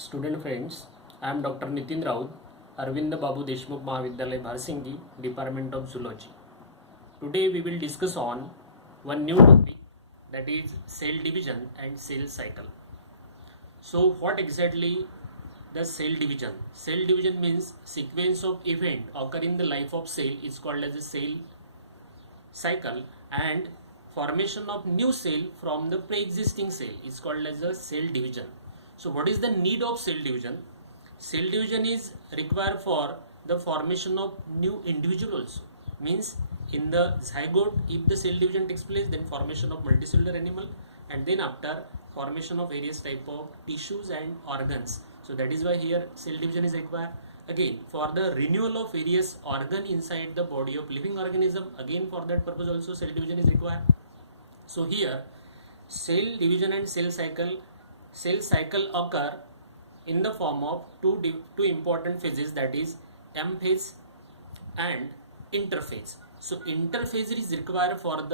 Student friends, I am Dr. Nitin Raut, Arvind Babu Deshmukh Mahavidyalay Bharsinghi, Department of Zoology. Today we will discuss on one new topic, that is cell division and cell cycle. So what exactly the cell division? Cell division means sequence of event occur in the life of cell is called as a cell cycle, and formation of new cell from the pre-existing cell is called as a cell division. So what is the need of cell division? Cell division is required for the formation of new individual also. Means in the zygote, if the cell division takes place, then formation of multicellular animal, and then after formation of various type of tissues and organs. So that is why here cell division is required. Again, for the renewal of various organ inside the body of living organism, again for that purpose also cell division is required. So here cell division and cell cycle occur in the form of two important phases, that is M phase and interphase. So interphase is required for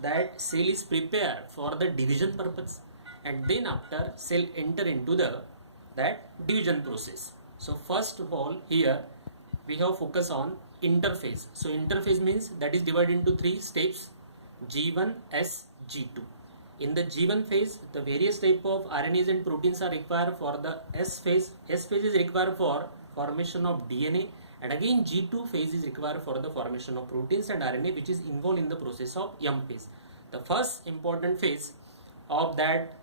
that cell is prepared for the division purpose, and then after cell enter into that division process. So first of all here we have focus on interphase. So interphase means that is divided into three steps: G1, S, G2. In the G1 phase, the various type of RNAs and proteins are required for the S phase. S phase is required for formation of DNA, and again G2 phase is required for the formation of proteins and RNA, which is involved in the process of M phase. The first important phase of that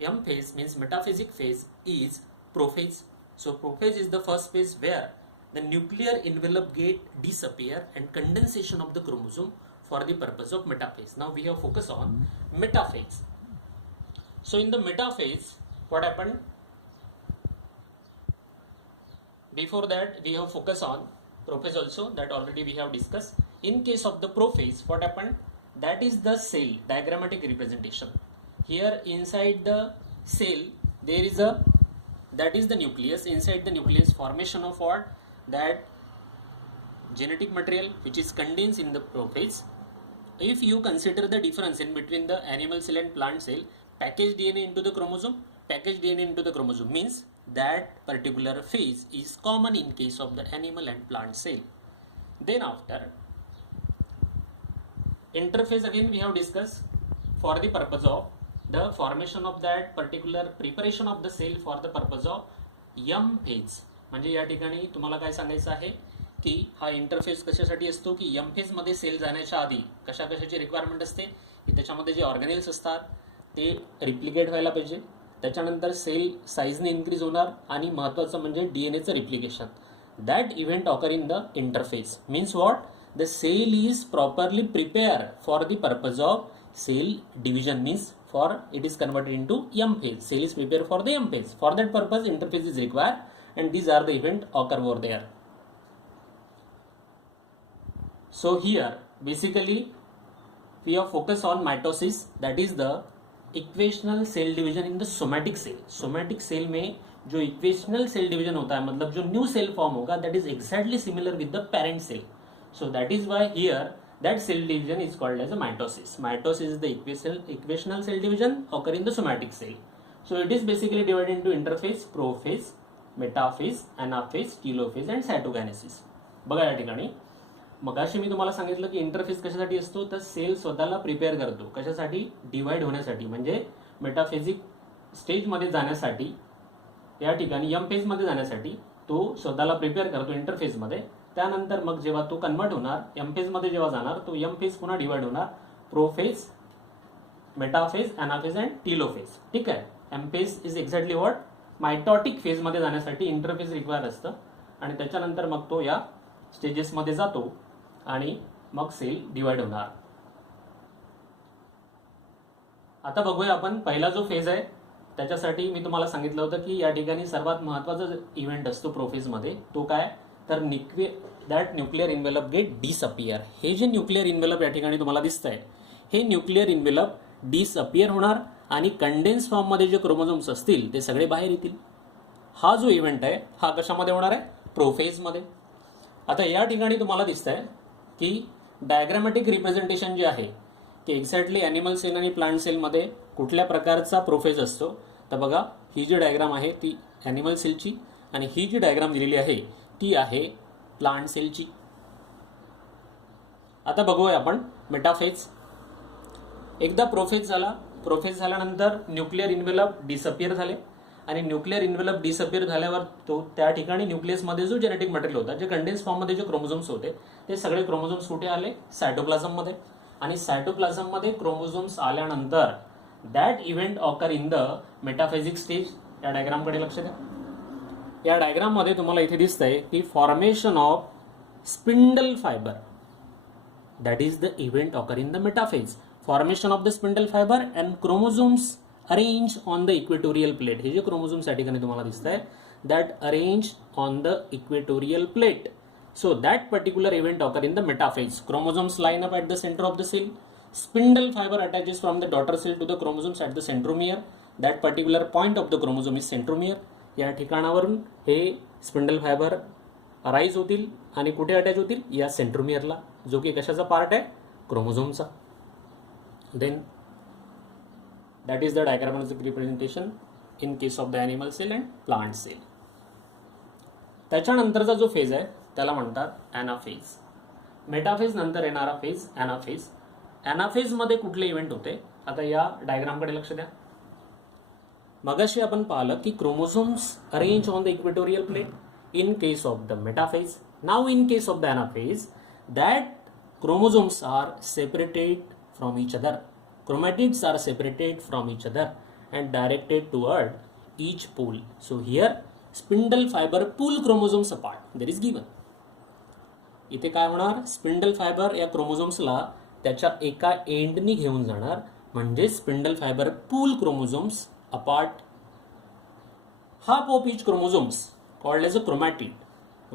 M phase means metaphasic phase is prophase. So prophase is the first phase where the nuclear envelope get disappear and condensation of the chromosome for the purpose of metaphase. Now we have focus on metaphase. So in the metaphase, what happened? Before that we have focus on prophase also, that already we have discussed. In case of the prophase, what happened? That is the cell diagrammatic representation. Here inside the cell there is that is the nucleus. Inside the nucleus, formation of what? That genetic material which is condensed in the prophase. If you consider the difference in between the animal cell and plant cell, packaged DNA into the chromosome, means that particular phase is common in case of the animal and plant cell. Then after interphase, again we have discussed for the purpose of the formation of that particular preparation of the cell for the purpose of M phase. म्हणजे या ठिकाणी तुम्हाला काय सांगायचं आहे की हा interface कशासाठी असतो की एम फेज मध्ये सेल जाण्याच्या आधी कशाची रिक्वायरमेंट असते की त्याच्यामध्ये जे ऑर्गॅनिल्स असतात ते रिप्लिकेट व्हायला पाहिजे, त्याच्यानंतर सेल साईजने इन्क्रीज होणार, आणि महत्त्वाचं म्हणजे डीएनएचं replication. That event occur in the interface means what? The cell is properly prepare for the purpose of cell division, means for it is converted into M phase. Cell is prepared for the M phase. For that purpose interphase is required, and these are the event occur over there. So here basically we have focus on mitosis, that is the equational cell division in the somatic cell. Somatic cell में जो equational cell division होता है, मतलब जो new cell form होगा, that is exactly similar with the parent cell. So that is why here that cell division is called as a mitosis. Mitosis is the equational cell division occur in the somatic cell. So it is basically divided into interphase, prophase, metaphase, anaphase, telophase and cytogenesis. बघा या ठिकाणी मगाशी मी तुम्हाला सांगितलं की interface कशासाठी असतो, तर सेल स्वतःला प्रिपेअर करतो कशासाठी? डिवाइड होण्यासाठी, म्हणजे मेटाफेजिक स्टेज मध्ये जाण्यासाठी, या ठिकाणी एम फेज मध्ये जाण्यासाठी तो स्वतःला प्रिपेअर करतो इंटरफेज मध्ये. त्यानंतर मग जेव्हा तो कन्वर्ट होणार एम फेज मध्ये जेव्हा जाणार तो एम फेज पुन्हा डिवाइड होणार prophase, metaphase, anaphase and telophase. ठीक आहे. M phase is exactly what? Mitotic phase मध्ये जाण्यासाठी इंटरफेज रिक्वायर असतं, आणि त्याच्यानंतर मग तो या स्टेजेस मध्ये जातो आणि मग सेल डिवाइड होणार. आता बघूया आपण पहिला जो फेज आहे त्याच्यासाठी मी तुम्हाला सांगितलं होतं की या ठिकाणी सर्वात महत्त्वाचा इव्हेंट असतो प्रोफेज मध्ये, तो काय? तर that nuclear envelope get disappear. हे जे न्यूक्लिअर इन्व्हेलप या ठिकाणी तुम्हाला दिसतंय, हे न्यूक्लिअर इन्व्हेलप डिसअपियर होणार आणि कंडेन्स फॉर्म मध्ये जे क्रोमोझोम्स असतील ते सगळे बाहेर येतील. हा जो इव्हेंट आहे हा कशामध्ये होणार आहे? प्रोफेज मध्ये. आता या ठिकाणी तुम्हाला दिसतंय की डायग्रामॅटिक रिप्रेझेंटेशन जे आहे की एक्झॅक्टली ॲनिमल सेल आणि प्लांट सेलमध्ये कुठल्या प्रकारचा प्रोफेज असतो, तर बघा ही जी डायग्राम आहे ती ॲनिमल सेलची आणि ही जी डायग्राम दिलेली आहे ती आहे प्लांट सेलची. आता बघूया आपण मेटाफेज. एकदा प्रोफेज झाल्यानंतर न्यूक्लिअर इन्व्हेलप डिसअपियर झाले आणि न्यूक्लिअर इन्व्हेलप डिसअपियर झाल्यावर तो त्या ठिकाणी न्यूक्लियसमध्ये जो जेनेटिक मटेरियल होता, जे कंडेन्स फॉर्ममध्ये जे क्रोमोझोम्स होते ते सगळे क्रोमोझोम्स कुठे आले? सायटोप्लाझममध्ये. आणि सायटोप्लाझममध्ये क्रोमोझोम्स आल्यानंतर that event occur in the metaphasic stage. या डायग्रामकडे लक्ष द्या. या डायग्राममध्ये तुम्हाला इथे दिसतंय की formation of spindle fibre, that is the event occur in the metaphase. Formation of the spindle fibre and chromosomes arrange on the equatorial plate. हे जे क्रोमोझोम्स या ठिकाणी तुम्हाला दिसत आहे that arrange on the equatorial plate. So that particular event occur in the metaphase. Chromosomes line up at the center of the cell. Spindle fiber attaches from the daughter cell to the chromosomes at the centromere. That particular point of the chromosome is centromere. या ठिकाणावरून हे spindle fibre arise होतील आणि कुठे attach होतील? या सेंट्रोमियरला, जो की कशाचा पार्ट आहे? क्रोमोझोमचा. Then that is the diagrammatic representation in case of the animal cell and plant cell. त्याच्यानंतरचा जो फेज आहे त्याला म्हणतात ॲनाफेज. मेटाफेज नंतर येणारा फेज ॲनाफेज. ॲनाफेज मध्ये कुठले इव्हेंट होते? आता या डायग्रामकडे लक्ष द्या. मगाशी आपण पाहिलं की chromosomes arrange on the equatorial plate in case of the metaphase. Now in case of the anaphase that chromosomes are separated from each other. Chromatids are separated from each other and directed toward each pole. So here spindle fiber pull chromosomes apart. There is given. इथे काय होणार? Spindle fibre या क्रोमोझोम्सला त्याच्या एका एंडनी घेऊन जाणार, म्हणजे spindle fibre pull chromosomes apart. Half of each chromosomes called as a chromatid.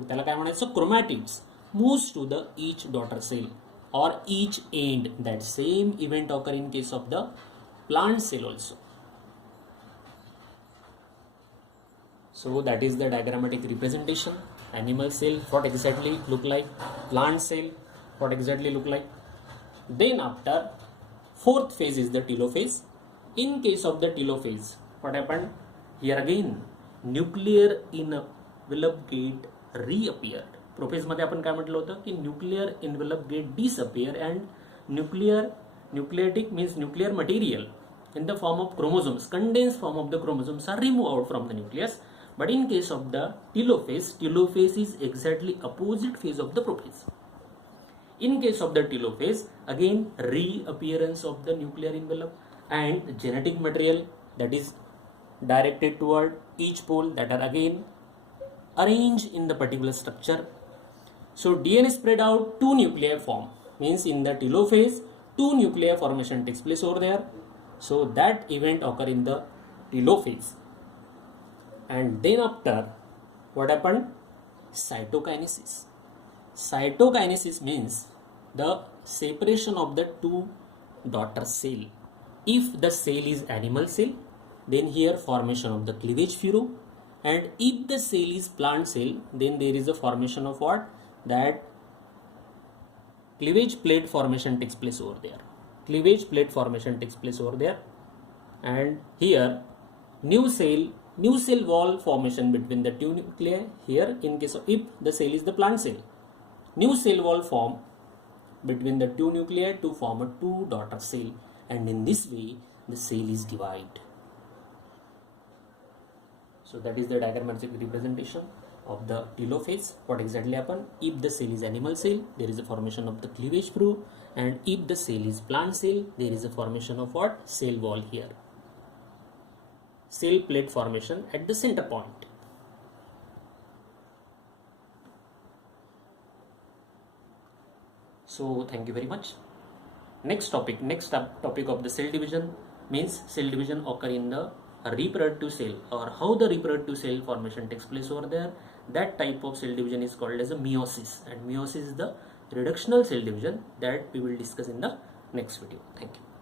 त्याला काय म्हणायचं? Chromatids moves to the each daughter cell or each end. That same event occur in case of the plant cell also. So that is the diagrammatic representation. Animal cell, what exactly look like? Plant cell, what exactly look like? Then after fourth phase is the telophase. In case of the telophase, what happened? Here again nuclear envelope get reappeared. Prophase मध्ये आपण काय म्हटलं होतं की nuclear envelope get disappear and nucleotic means nuclear material in the form of chromosomes, condensed form of the chromosomes are removed out from the nucleus. But in case of the telophase is exactly opposite phase of the prophase. In case of the telophase, again reappearance of the nuclear envelope and genetic material that is directed toward each pole that are again arranged in the particular structure. So DNA spread out, 2 nuclei form, means in the telophase 2 nuclei formation takes place over there. So that event occur in the telophase. And then after what happened? Cytokinesis. Cytokinesis means the separation of the 2 daughter cell. If the cell is animal cell, then here formation of the cleavage furrow, and if the cell is plant cell, then there is a formation of what? That cleavage plate formation takes place over there. Cleavage plate formation takes place over there, and here new cell wall formation between the 2 nuclei. Here in case of if the cell is the plant cell, new cell wall form between the 2 nuclei to form a 2 daughter cell, and in this way the cell is divided. So that is the diagrammatic representation of the telophase. What exactly happen? If the cell is animal cell, there is a formation of the cleavage furrow, and if the cell is plant cell, there is a formation of what? Cell wall here. Cell plate formation at the center point. So thank you very much. Next topic of the cell division means cell division occur in the reproductive cell, or how the reproductive cell formation takes place over there. That type of cell division is called as a meiosis, and meiosis is the reductional cell division that we will discuss in the next video. Thank you.